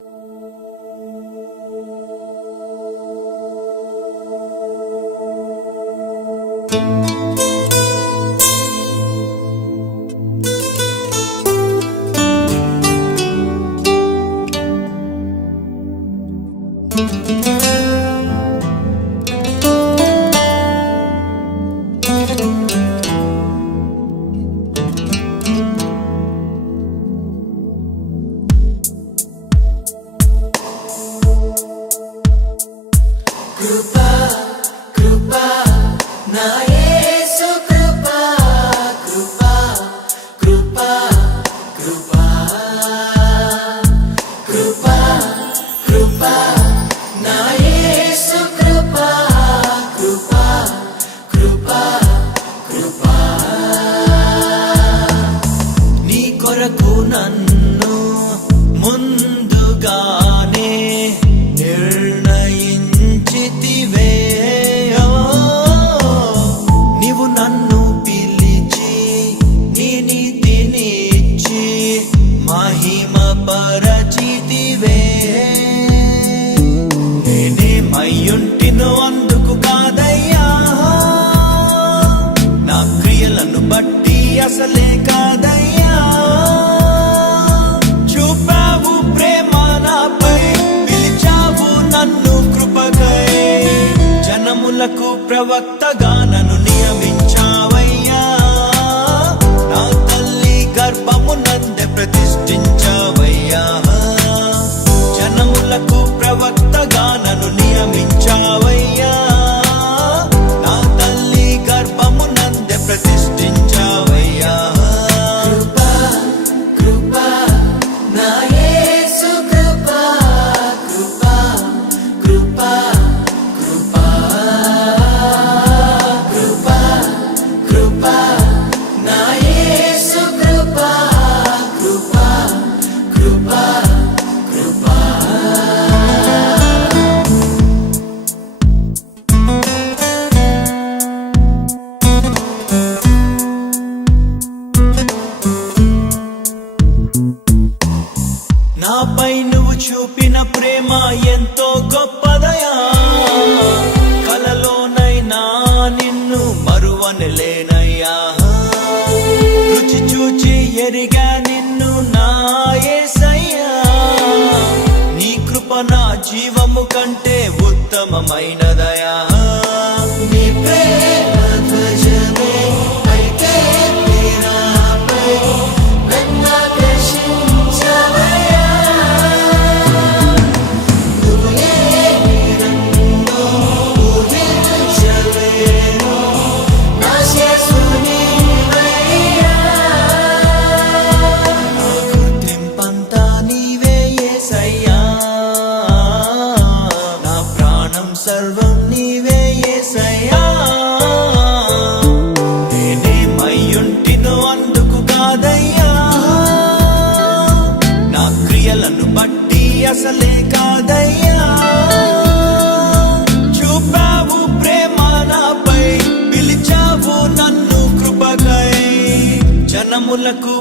thank you. goodbye. 変わった மைனதாய் సర్వం నీవే ఏసయ్యా అందుకు కాదయ్యా. నా క్రియలను బట్టి అసలే కాదయ్యా. చూపావు ప్రేమ నాపై జనములకు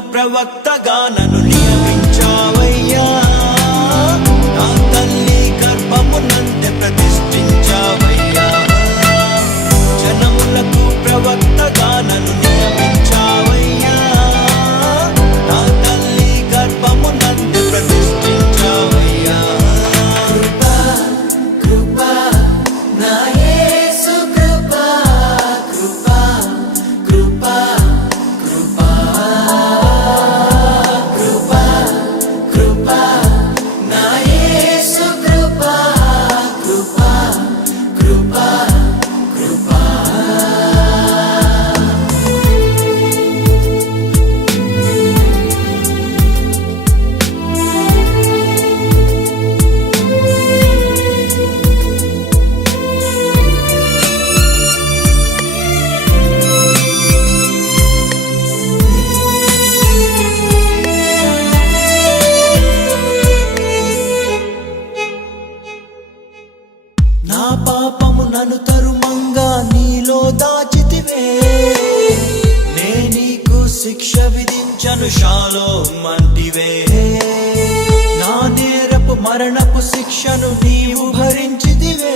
శిక్షను నీవు భరించిదివే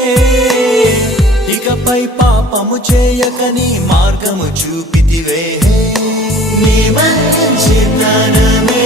ఇకపై పాపము చేయకని మార్గము చూపితివే. నీ మంచి జ్ఞానమే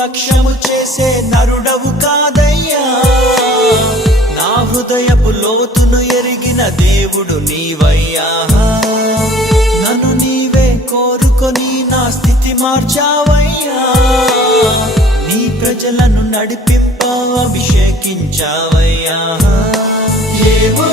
లక్ష్యము చేసే నరుడవు కాదయ్యా. నా హృదయపు లోతును ఎరిగిన దేవుడు నీవయ్యా. నన్ను నీవే కోరుకొని నా స్థితి మార్చావయ్యా. నీ ప్రజలను నడిపింప అభిషేకించావయ్యా. ఏమో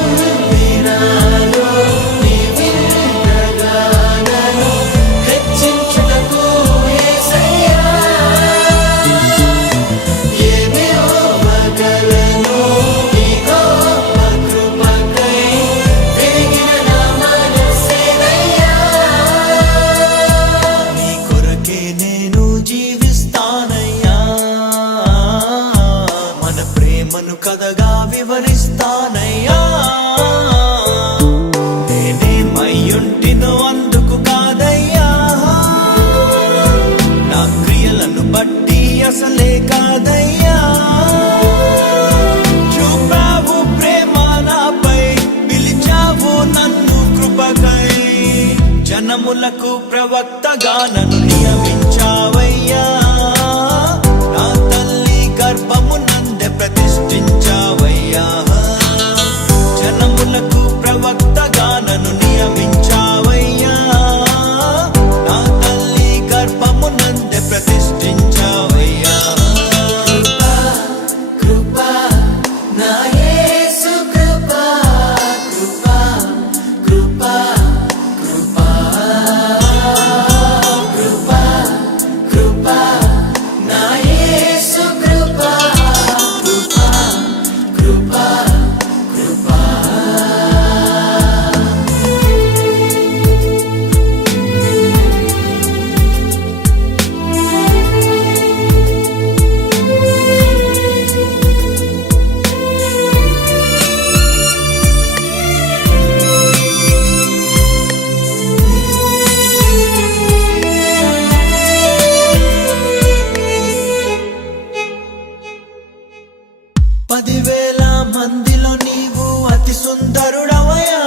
అతి సుందరుడవయా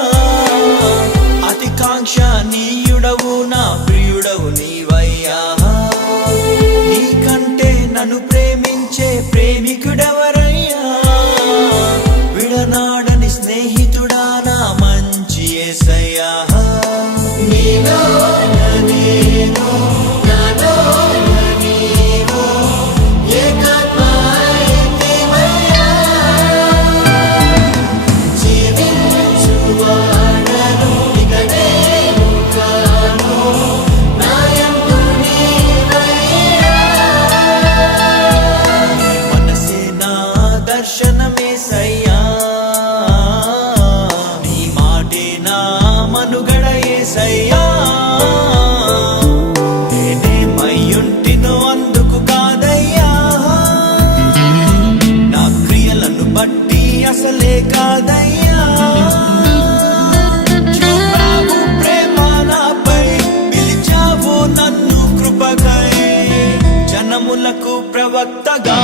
అతి కాంక్ష నీ ఏసయ్యా నీ మాటే నా మనుగడ ఏసయ్యా. నేనేమయ్యుంటినో అందుకు కాదయ్యా. నా క్రియలను బట్టి అసలే కాదయ్యా. నన్ను కృపకై. జనములకు ప్రవక్తగా